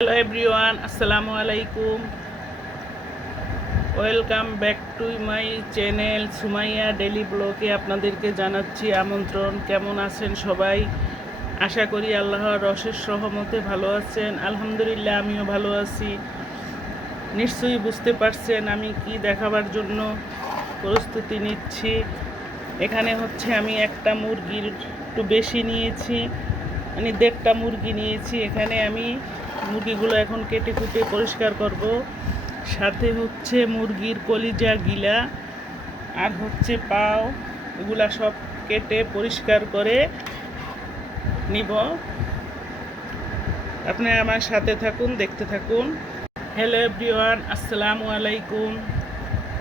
Hello everyone, আসসালামু আলাইকুম। Welcome back to my channel Sumaiya daily ব্লগে আপনাদেরকে জানাচ্ছি আমন্ত্রণ। কেমন আছেন সবাই? আশা করি আল্লাহর অশেষ রহমতে ভালো আছেন। আলহামদুলিল্লাহ, আমিও ভালো আছি। নিশ্চয়ই বুঝতে পারছেন আমি কি দেখাবার জন্য প্রস্তুতি নিচ্ছি। এখানে হচ্ছে আমি একটা মুরগির একটু বেশি নিয়েছি, মানে 1.5টা মুরগি নিয়েছি। এখানে আমি মুরগিগুলো এখন কেটে কুটে পরিষ্কার করব। সাথে হচ্ছে মুরগির কলিজা, গিলা আর হচ্ছে পাও, এগুলা সব কেটে পরিষ্কার করে নিব। আপনারা আমার সাথে থাকুন, দেখতে থাকুন। হ্যালো এভরিওয়ান, আসসালামু আলাইকুম।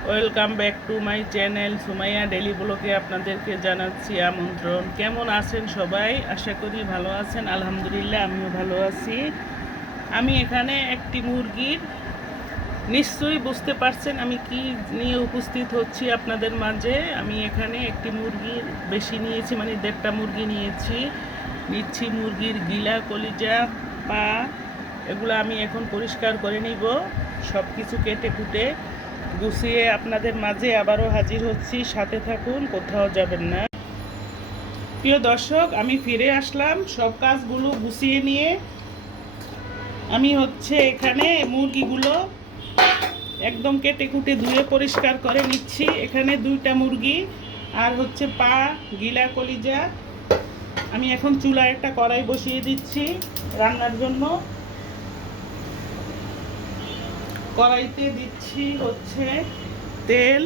Welcome back to my channel Sumaiya daily ব্লগে আপনাদেরকে জানাচ্ছি আমন্ত্রণ। কেমন আছেন সবাই? আশা করি ভালো আছেন। আলহামদুলিল্লাহ, আমিও ভালো আছি। আমি এখানে একটি মুরগির, নিশ্চয়ই বুঝতে পারছেন আমি কি নিয়ে উপস্থিত হচ্ছি আপনাদের মাঝে। আমি এখানে একটি মুরগির বেশি নিয়েছি, মানে 1.5টা মুরগি নিচ্ছি মুরগির গিলা, কলিজা, পা, এগুলো আমি এখন পরিষ্কার করে নিব। সব কিছু কেটে কুটে গুছিয়ে আপনাদের মাঝে আবারও হাজির হচ্ছি। সাথে থাকুন, কোথাও যাবেন না। প্রিয় দর্শক, আমি ফিরে আসলাম সব কাজগুলো গুছিয়ে নিয়ে। আমি হচ্ছে এখানে মুরগিগুলো একদম কেটে কুটে ধুয়ে পরিষ্কার করে নিচ্ছি। এখানে 2টা মুরগি আর হচ্ছে পা, গিলা, কলিজা। আমি এখন চুলায় একটা কড়াই বসিয়ে দিচ্ছি রান্নার জন্য। কড়াইতে দিচ্ছি হচ্ছে তেল,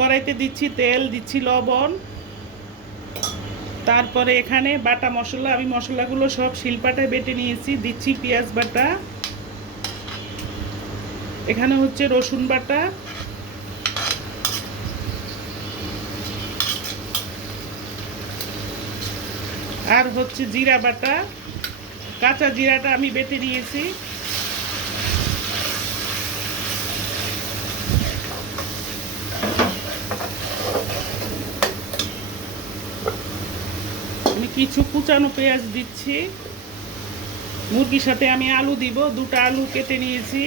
কড়াইতে দিচ্ছি তেল, দিচ্ছি লবণ। তারপরে এখানে বাটা মশলা, আমি মশলাগুলো সব শিলপাটায় বেটে নিয়েছি। দিচ্ছি পেঁয়াজ বাটা, এখানে হচ্ছে রসুন বাটা, আর হচ্ছে জিরা বাটা। কাঁচা জিরাটা আমি বেটে নিয়েছি। আমি কিছু কুচানো পেঁয়াজ দিচ্ছি। মুরগির সাথে আমি আলু দিব, 2টা আলু কেটে নিয়েছি।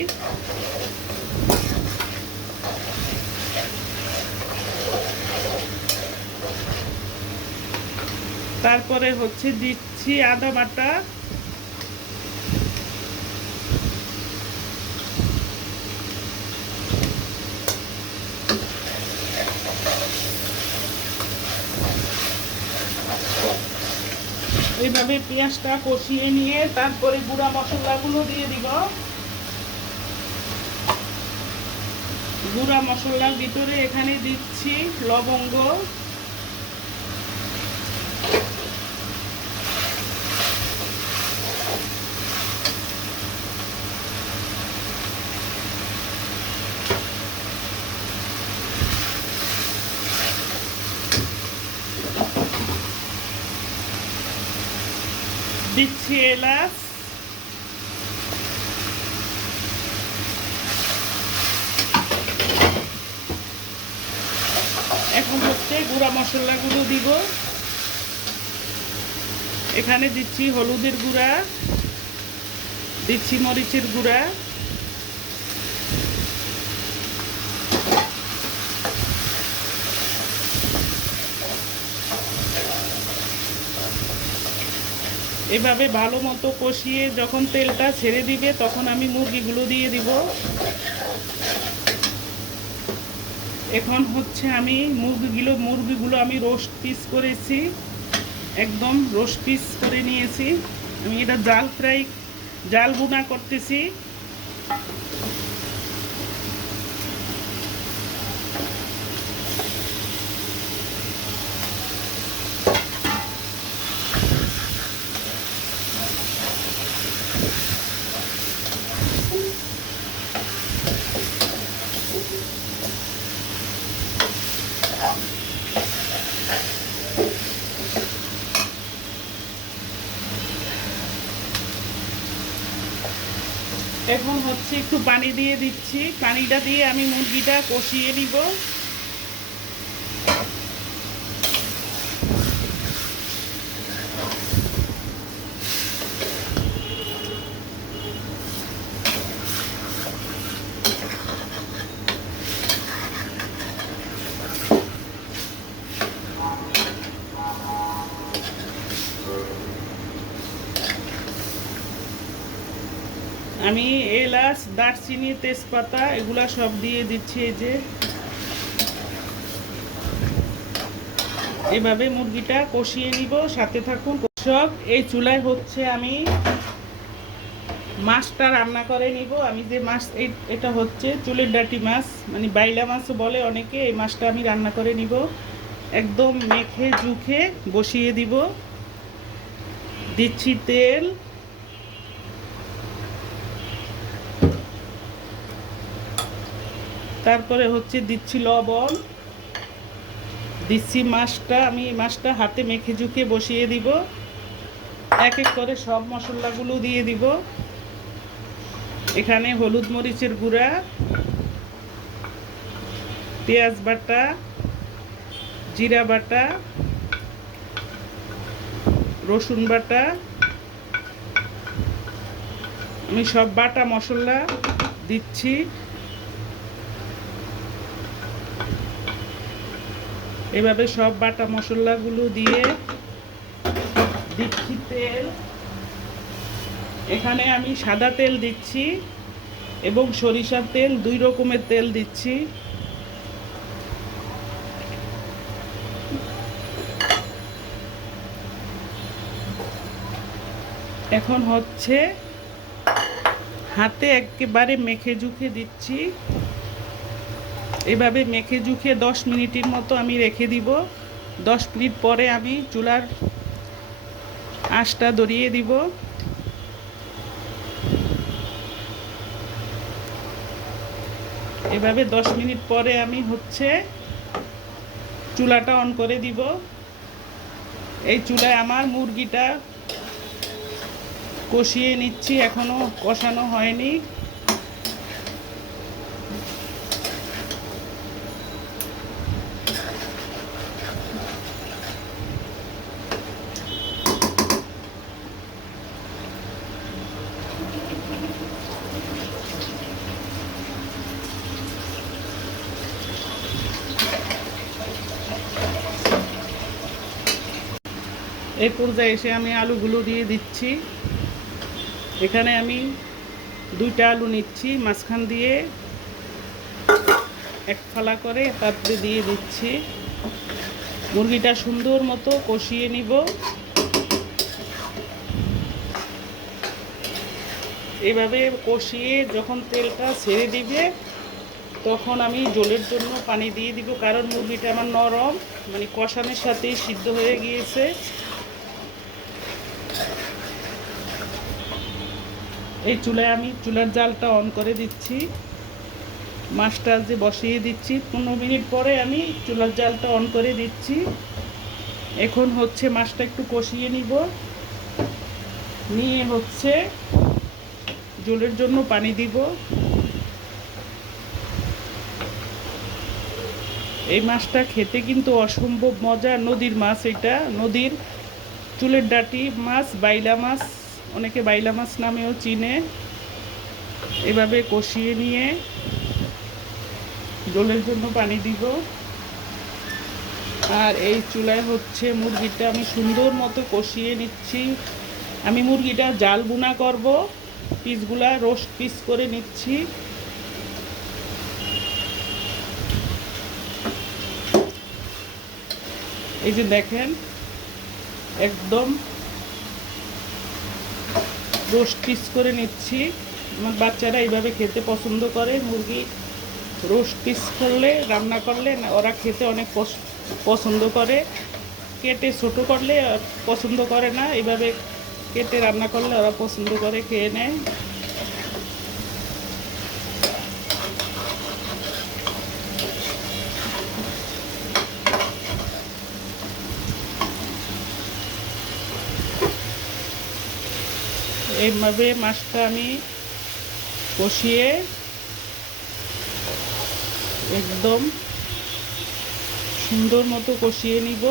তারপরে হচ্ছে দিচ্ছি আদা বাটা, এইভাবে পেঁয়াজটা কষিয়ে নিয়ে তারপরে গুঁড়া মশলাগুলো দিয়ে দিব। গুঁড়া মশলার ভিতরে এখানে দিচ্ছি লবঙ্গ, দিচ্ছি এলাচ, এখন হচ্ছে গুঁড়া মশলাগুলো দিব। এখানে দিচ্ছি হলুদের গুঁড়া, দিচ্ছি মরিচের গুঁড়া, এভাবে ভালো মতো কষিয়ে যখন তেলটা ছেড়ে দিবে তখন আমি মুরগিগুলো দিয়ে দিব। এখন হচ্ছে আমি মুরগিগুলো আমি রোস্ট পিস করেছি, একদম রোস্ট পিস করে নিয়েছি। আমি এটা জাল ভুনা করতেছি। এখন হচ্ছে একটু পানি দিয়ে দিচ্ছি। পানিটা দিয়ে আমি মুরগিটা কষিয়ে নিব। আমি এলাচ, দারচিনি, তেজপাতা এগুলা সব দিয়ে দিচ্ছি। এই যে এভাবে মুরগিটা কষিয়ে নিব, সাথে থাকুন। সব এই চুলায় হচ্ছে আমি মাছটা রান্না করে নিব। আমি যে মাছ, এটা হচ্ছে চুলের ডাঁটি মাছ, মানে বাইলা মাছও বলে অনেকে। এই মাছটা আমি রান্না করে নিব, একদম মেখে জুখে বসিয়ে দিব। দিচ্ছি তেল, তারপরে হচ্ছে দিচ্ছি লবণ, দিচ্ছি মাছটা। আমি মাছটা হাতে মেখে ঝুঁকে বসিয়ে দিব। এক এক করে সব মশলাগুলো দিয়ে দিব। এখানে হলুদ মরিচের গুঁড়া, পেঁয়াজ বাটা, জিরা বাটা, রসুন বাটা, আমি সব বাটা মশলা দিচ্ছি। এভাবে সব বাটা মশলাগুলো দিয়ে দিচ্ছি তেল। এখানে আমি সাদা তেল দিচ্ছি এবং সরিষার তেল, 2 রকমের তেল দিচ্ছি। এখন হচ্ছে হাতে একেবারে মেখে ঝুঁকে দিচ্ছি। এভাবে মেখে ঝুঁকে 10 মিনিটের মতো আমি রেখে দিব। 10 মিনিট পরে আমি চুলার আঁচটা ধরিয়ে দিব। এভাবে 10 মিনিট পরে আমি হচ্ছে চুলাটা অন করে দিব। এই চুলায় আমার মুরগিটা কষিয়ে নিচ্ছি, এখনো কষানো হয়নি। এই পর্যায়ে এসে আমি আলুগুলো দিয়ে দিচ্ছি। এখানে আমি 2টা আলু নিচ্ছি, মাঝখান দিয়ে এক ফালা করে তারপরে দিয়ে দিচ্ছি। মুরগিটা সুন্দর মতো কষিয়ে নিব। এভাবে কষিয়ে যখন তেলটা ছেড়ে দিবে তখন আমি ঝোলের জন্য পানি দিয়ে দিব, কারণ মুরগিটা আমার নরম, মানে কষানোর সাথেই সিদ্ধ হয়ে গিয়েছে। এই চুলায় আমি চুলার জালটা অন করে দিচ্ছি। মাছটা যে বসিয়ে দিচ্ছি, 15 মিনিট পরে আমি চুলার জালটা অন করে দিচ্ছি। এখন হচ্ছে মাছটা একটু কষিয়ে নিব, নিয়ে হচ্ছে ঝোলের জন্য পানি দিব। এই মাছটা খেতে কিন্তু অসম্ভব মজা। নদীর মাছ, এটা নদীর চুলের ডাঁটি মাছ, বাইলা মাছ, অনেকে বাইলা মাছ নামেও চিনে। এভাবে কষিয়ে নিয়ে ঝোলের জন্য পানি দিব। আর এই চুলায় হচ্ছে মুরগিটা আমি সুন্দর মতো কষিয়ে নিচ্ছি। আমি মুরগিটা জাল বুনা করব, পিসগুলা রোস্ট পিস করে নিচ্ছি। এই যে দেখেন, একদম রোস্ট পিস করে নিচ্ছি। আমার বাচ্চারা এইভাবে খেতে পছন্দ করে। মুরগি রোস্ট পিস করলে, রান্না করলে ওরা খেতে অনেক পছন্দ করে। কেটে ছোটো করলে পছন্দ করে না, এইভাবে কেটে রান্না করলে ওরা পছন্দ করে, খেয়ে নেয়। এইভাবে মাছটা আমি কষিয়ে একদম সুন্দর মতো কষিয়ে নিব।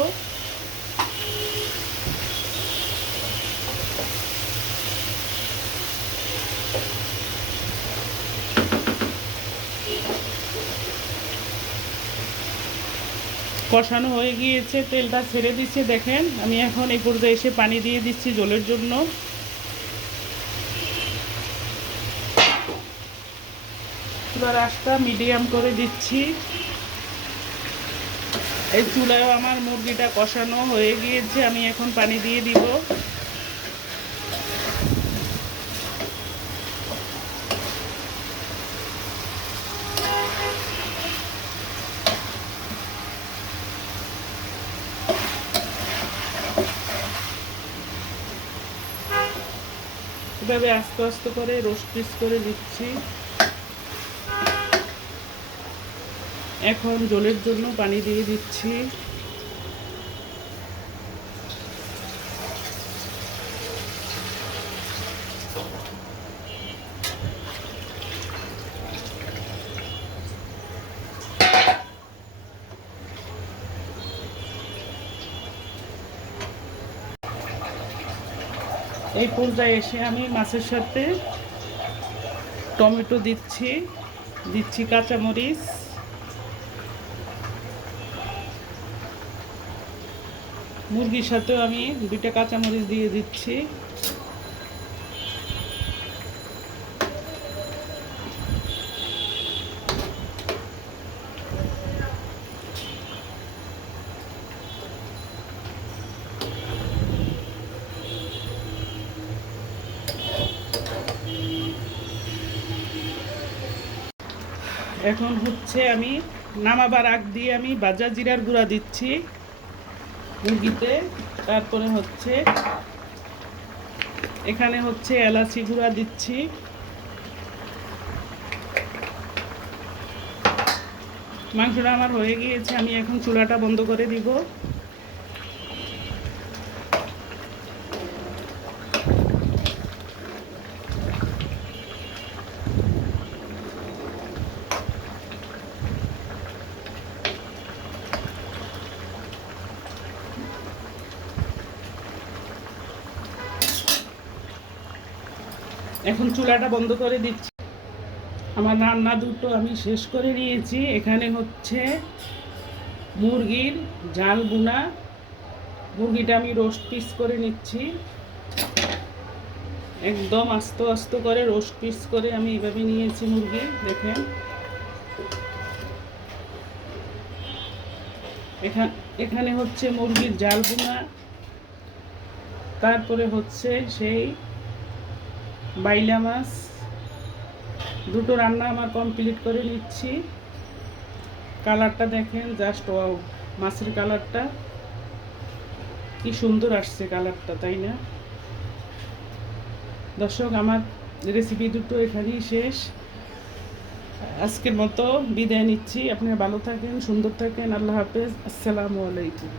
কষানো হয়ে গিয়েছে, তেলটা ছেড়ে দিচ্ছে। দেখেন, আমি এখন এই পর্যায়ে এসে পানি দিয়ে দিচ্ছি ঝোলের জন্য। চুলার আঁচটা মিডিয়াম করে দিচ্ছি। এই চুলায় আমার মুরগিটা কষানো হয়ে গিয়েছে, আমি এখন পানি দিয়ে দিব। এভাবে আস্তে আস্তে করে রোস্ট পিস করে দিচ্ছি। এখন ঝোলের জন্য পানি দিয়ে দিচ্ছি। এই পর্যায়ে এসে আমি মাছের সাথে টমেটো দিচ্ছি কাঁচামরিচ, মুরগির সাথেও আমি 2টা কাঁচামরিচ দিয়ে দিচ্ছি। এখন হচ্ছে আমি নামাবার আগ দিয়ে আমি ভাজা জিরার গুঁড়া দিচ্ছি মুরগিতে। তারপরে হচ্ছে এখানে হচ্ছে এলাচি গুঁড়া দিচ্ছি। মাংসটা আমার হয়ে গিয়েছে, আমি এখন চুলাটা বন্ধ করে দিব। এখন চুলাটা বন্ধ করে দিচ্ছি। আমার রান্না দুটো আমি শেষ করে নিয়েছি। এখানে হচ্ছে মুরগির ঝাল বুনা, মুরগিটা আমি রোস্ট পিস করে নিচ্ছি। একদম আস্তে আস্তে করে রোস্ট পিস করে আমি এইভাবে নিয়েছি মুরগি, দেখেন। এখানে হচ্ছে মুরগির ঝাল বুনা, তারপরে হচ্ছে সেই বাইলা মাছ। দুটো রান্না আমার কমপ্লিট করে নিচ্ছি। কালারটা দেখেন, জাস্ট ওয়াও! মাছের কালারটা কি সুন্দর আসছে কালারটা, তাই না দর্শক? আমার রেসিপি দুটো এখানেই শেষ। আজকের মতো বিদায় নিচ্ছি। আপনারা ভালো থাকেন, সুন্দর থাকেন। আল্লাহ হাফেজ। আসসালামু আলাইকুম।